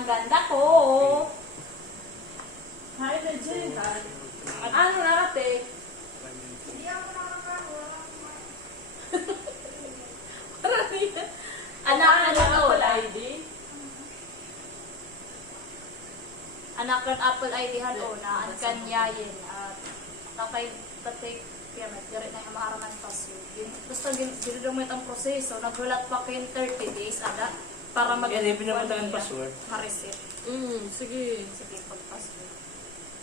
Ang ganda ko. Hi, Regine. Ano na ate? Hindi ako nakakawa. Anak na Apple lola. ID? Anak ng Apple ID na ang kanyayin at tapay tatay piyamet diri na yung maharaman password. Basta ginudumit ang proseso, naghulat pa kayo 30 days ada para mag Yan, pinapunta ang password. ma-reset. Sige. Sige, pag-password.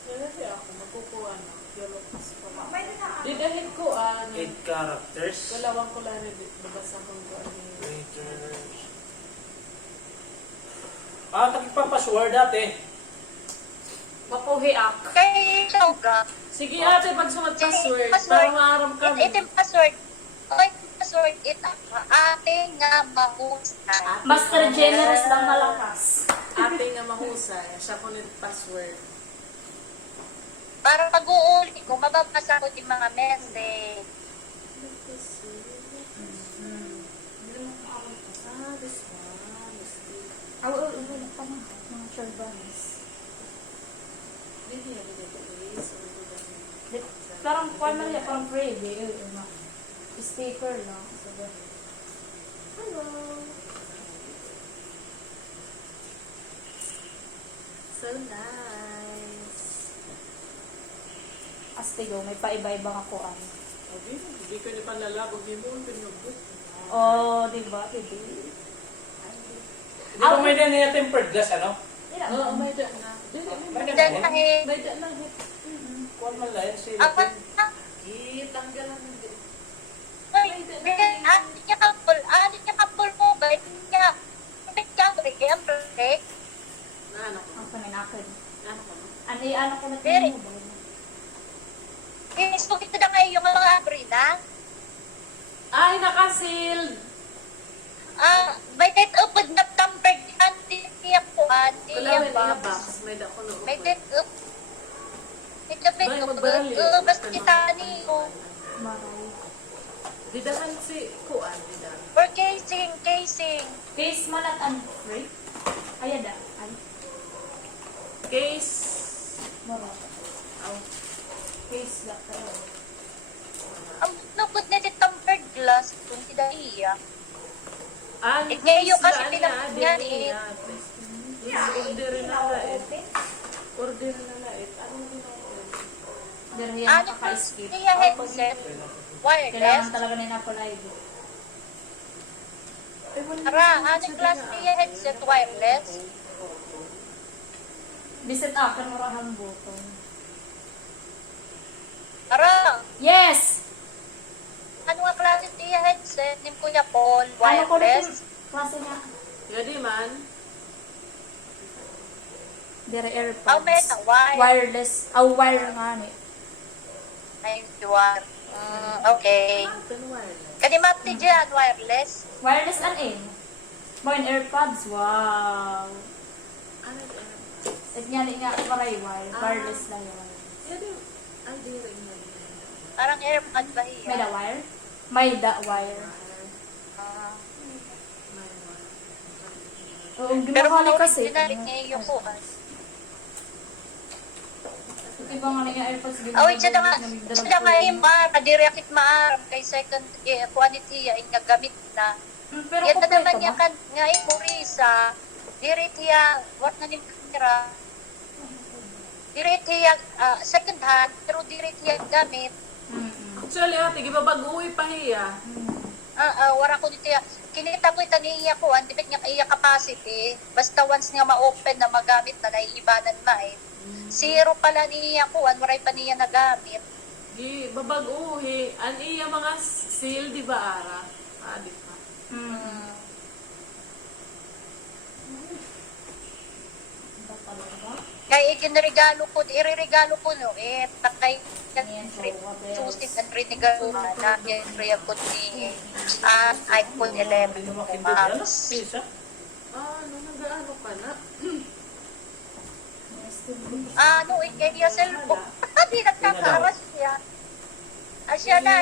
Kasi ako, makukuha na. Yellow passport. Pwede na ako. Di dahil ko, 8 characters. kalawang ko lang nabasa kong ko. Waiters. Nagpa-password dati. Mapuhi ak. Kay Shoga. Sige ate, pag sumat password, para maaram kami. Ito yung password. Okay, password. Ito ate nga mahusay. Master Generous lang malakas. Ate nga mahusay, siya ko nito password. Para pag-uuli ko, mababasa ko yung mga message. Mga chorbanes. Parang kuwan man niya, parang freebie. Sticker lang. Hello. So nice. Astigo, may paiba-ibang ako ano. Hindi ko ni panlalabog yung mo, pinubot. Oh, di ba? Hindi. Hindi ko may din niya tempered glass, ano? Oo, may da na. May Then, din. May da na. Kuwan man lang yan, si Ako, Tanggal lang hindi. ano niya kapul mo ba? Niya, kapit ka, kaya break. Ano ko? Ang paminakin. Ano ko? Ano ko na Very. mo ba? Inispo kita na ngayon yung mga Abrina. Ay, nakasealed. May date upod na tampered anti niya po, anti niya Kulawin niya ba? box. May da ko na May date up. Ito Bay, magbarali. basta kita niyo. Maray. Didahan si Kuan, didahan. For casing. Case mo na ang break. Ayada. Ay. Case. Mara. Oh. Case lang tayo. Ang nabot na di tampered glass kung si Dahiya. case Ngayon kasi na pinapit niya, niya di eh. niya. Orderin na lait. Orderin na lait. Anong ginawa? Pero yan Ano po nakaka-escape. niya headset? Kailangan Wireless? talaga na Apple ID. Anong class niya headset? Wireless? Bisit akin marahang button. Yes! Ano nga klase niya headset? Nim ko niya Paul? Ano ko na Wireless? klase nga? Yadi man. Dire AirPods. May na wire. Wireless. Wire nga ni. Ay, wire. Okay. Ito wireless. Kanimati dyan, wireless. Wireless an in. Mo in AirPods. Wow. Ano ito? At nga nga maray wire. Wireless lang yun. Yadi. Ay, di rin yan. Parang AirPod ba May iya? da wire? May da wire. Oo, Pero gumahali kung kasi. original niya yung kuhan. Iba nga nga AirPods. Awit siya na nga yung kadirakit maaram kay second quality ay nga gamit na. Pero Yan na kompleto naman niya ba? kan nga imurisa. Dirit hiya, what na nim kamera. Dirit hiya, second hand, pero dirit hiya gamit. Actually, ate, gibabag-uwi pa hiya. Wara ko dito ya. Kinita ko ita niya ko, ang dipit nga kaya capacity. Basta once nga ma-open na magamit na, naiibanan ma eh. Zero pala niya ko, waray pa niya nagamit. Gibabag-uwi. An iya mga seal, di ba, Ara? Di pa. Kaya ikinregalo ko, iririgalo ko no, takay choosing and regalo na yan real ko ni iPhone 11 Max. Isa? Nag-ano ka na? Kaya cellphone. Hindi nagkakaaras siya. Asya na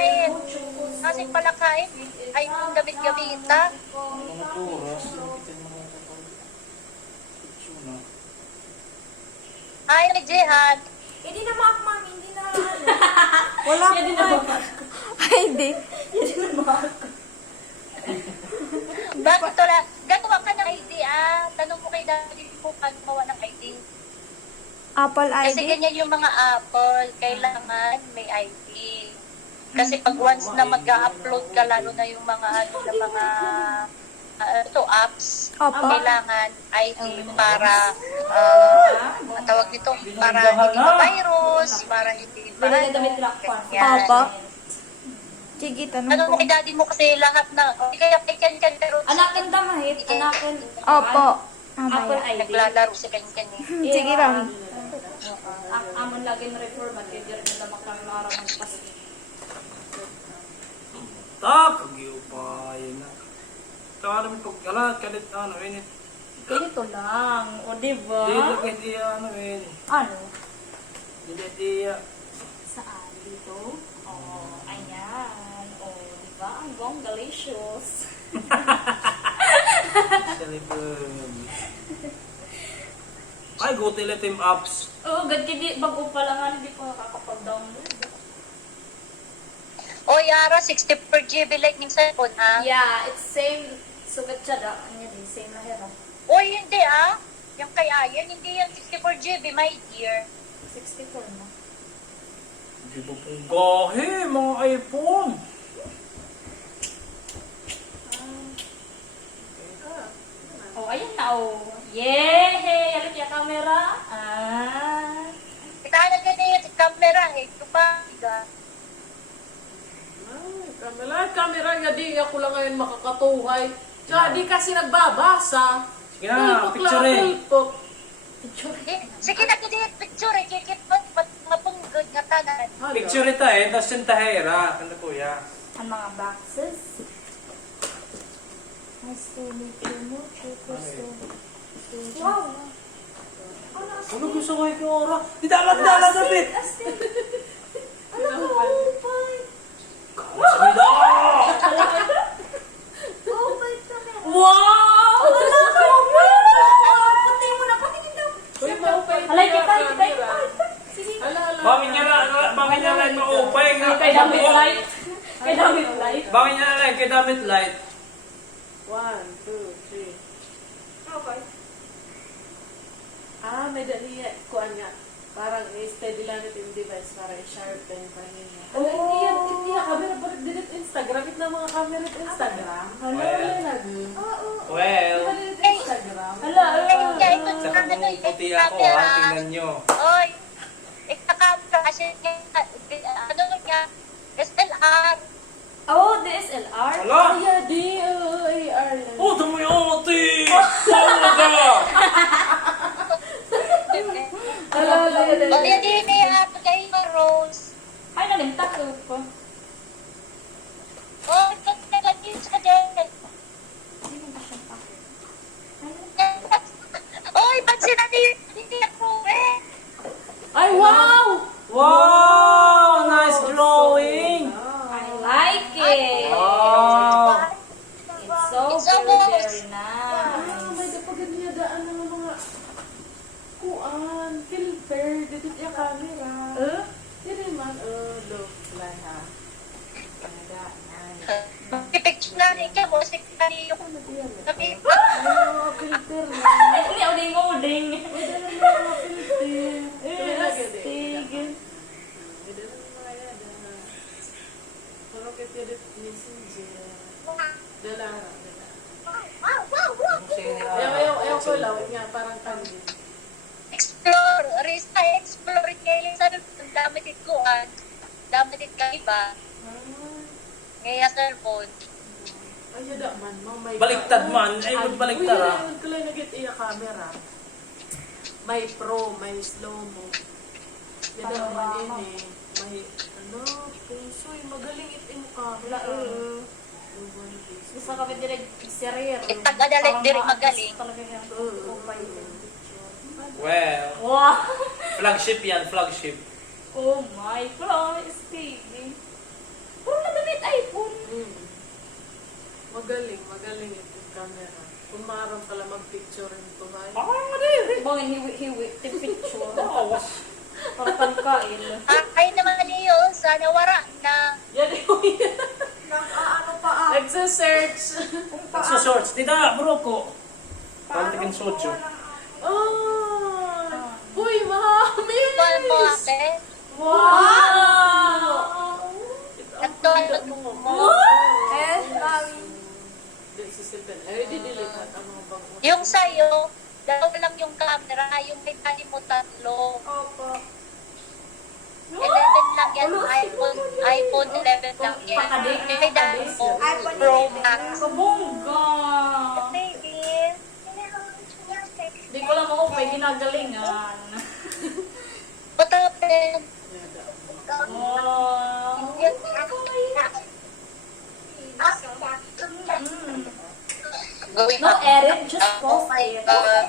kasing palakain, ay gamit-gamita. Mga turas. no? Hi, Jehan. Hindi na Mac, mami. Hindi na ano. Wala Yan din ko. naman. Ay, hindi. Yan din naman. Bakit wala? Gagawa ka ng ID, ah. Tanong mo kay daddy kung paano gawa ng ID. Apple Kasi ID? ganyan yung mga Apple, kailangan may ID. Kasi pag once na mag-upload ka, lalo na yung mga ano na mga apps, Opo. kailangan ID para ang tawag nito, para hindi ma-virus, para hindi Hindi na damit lock pa. Ganyan. Opo. Sige, tanong Ano mo po. kay daddy mo kasi lahat na, o kaya kay Ken pero Anakin damahit. Anakin. Opo. Apple Mamaya. ID. naglalaro si Ken eh. Sige, mami. Amon lagi na reformat. Kaya di rin nila makami maaraman pas. Tak, kagiupay na. Kaya mo pag alat, kalit ano, init. Ganito lang. O diba? Dito hindi ano, Ano? Hindi, Saan? Dito? Oh, ayan. Oh, diba? Ang gongalicious. Cellphone. Ay, go team apps. Oo, gad kidi bago pa lang nga, hindi pa nakakapag-download. O Yara, 64 GB lightning cellphone ha? Yeah, it's same. Sugat siya da. Ano din, same na hero. Uy, hindi ah. Yung kay Ayan, hindi yan 64 GB, my dear. 64 na. Di ba pong gahe, mga iPhone? Oh, ayan na oh. Yay! Alam niya camera. Ah. Kita na ganyan yung camera eh. Ito pa, higa. Ay, camera nga di ako lang ngayon makakatuhay. Tsaka di kasi nagbabasa. Sige na, picture eh. Sige na, ganyan yung picture eh. Kikit mo, mapunggod nga tanan. Picture ito eh, tapos yung tahera. Ano po ya? Ang mga boxes. Nice to meet you, mucho gusto. Wow! Ano gusto ko yung ora? Di dalat, David! Ano ko? Oh, boy! Sabi na! Oh, boy, camera. Wow! Wala ka! Pati mo na, pati daw. Uy, maupay. Alay, kita. Sige. Bakit niya lang maupay nga? Kay damit light. Kay damit light. Bakit niya lang kay damit light? 1, 2, 3. Okay. Ah, may dali kuan nga. Parang steady lang ito yung device para i-sharpen pa niya. Hindi yan camera pa rin Instagram. Ito na mga camera at Instagram. Ano Well. lagi? Well, Instagram. Hala, Kaya ito sa na ano kung puti yung ako ha, camera. tingnan nyo. Oy, ikakamera kasi ano nga, SLR. oh, DSLR. Hala! Yeah, D-O-A-R lang. Oh, damo yung ati! Talaga! Hala, O yan din eh, ato kay Rose. Ay, nalimtak ko. Oh, ito lagi sa din. Hindi mo ba siyang pakit? Oy, pansin na hindi ako eh. Ay, wow! Wow! Nice drawing! I like it. Wow! It's so very Ah, may nice. kapag niya daan ng mga kuan, filter, dito yung camera. Dito man, look, like ha. Pipicture na rin ka mo, sige na rin yung sabi. Mga filter na. Ay, hindi, uding-uding. Pwede na mga filter. Astig. Pwede na mga yada. Parang kaya dito messenger. Dala. Ayaw ko lang, nga parang kami. Explore, Rista, explore ngayon sa dami dit kuan. Dami dit ka iba. Ngayon cellphone. Ay, yada man, mamay. Baliktad man. Ay, magbaliktad ah. Uy, ko lang nagit iya camera. May pro, may slow mo. Yada man ini. May, pusoy, magaling itim ka. Wala, Gusto kami direct exterior. Itag-adalit diri magaling. Talaga yung upay yung picture. Well, Wow! flagship yan, flagship. Oh my God, Stevie. Puro na damit iPhone. Magaling itim camera. Kung maaaram pala mag-picture rin ito. Ah, madali. mo ang hiwi-hiwi, temperature. Para pagkain. Ay naman niyo, sana wara na. Yan yung Nag-ano pa ah. nagsa-search. Nagsusorts. Dita, bro ko. Pantikin socho. Ah! Uy, mami! Kuhan mo ate. Wow! Ito ang mo. Eh, mami. Si Silven. Ay, didelete at ang mga bango. Yung sa'yo, dalaw lang yung camera, yung may tali mo 3. Opo. 11 lang yan, iPhone 11 lang yan. May dali mo, iPhone Pro 11 Max. Kabongga! Baby, Di ko lang ako may ginagalingan. patapin. Oh. Going No edit, just Oh post my it. God.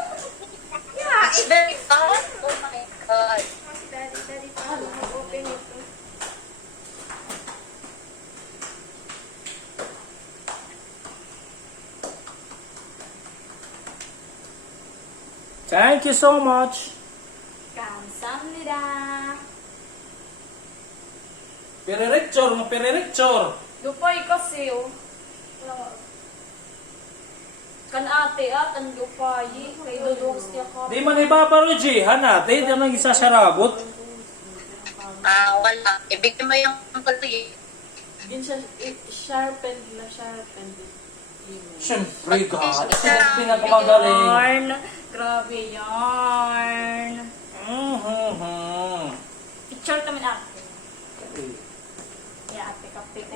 It's very fun. Oh my God. Si daddy pa ako mag-open ito. Thank you so much. 감사합니다. Pirirecture, mga pirirecture. Dupay kasi oh. Kan ate at ang dupay. Kay dudong siya ka. Di man ibabaruji, hanate, di man isasaragot. Wala. Ibigay mo yung patuloy. Din siya sharpened na sharpened. Siyempre, God. Pinakamagaling. Yarn. Grabe yarn. Picture kami ate. Yeah, ate kapit.